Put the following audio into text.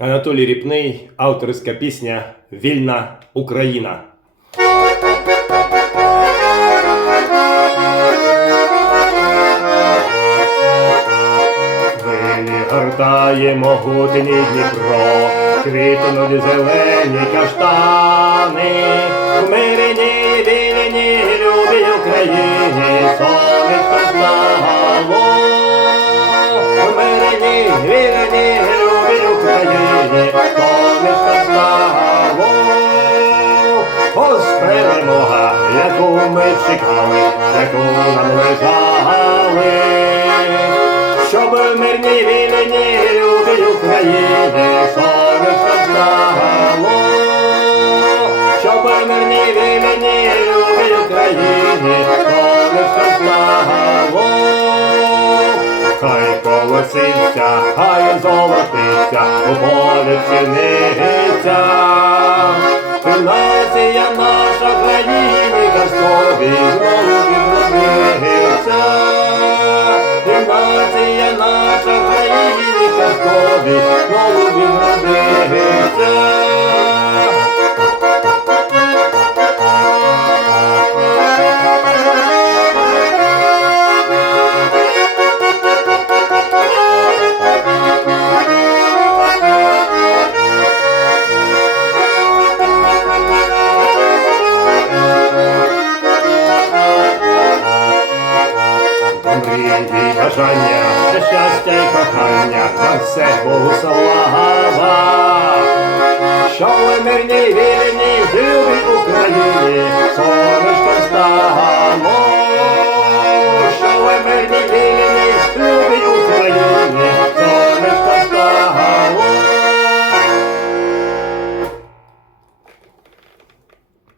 Анатолій Ріпний, авторська пісня Вільна Україна. Вилі гортає могутній Дніпро, квітнуть зелені каштани, в мирині вільні любій Україні, Ось перемога, яку ми чекали, яку нам лежали. Щоб в мирній вільні любій Україні сонечко стало. Щоб в мирній вільні любій Україні сонечко стало. Хай колоситься, хай золотиться, у полі пшениця. Нація наша країни казкові знову відродиться. Нація наша країни казкові бажання, та щастя і кохання, на все Богу слава. Що в мирній в любій Україні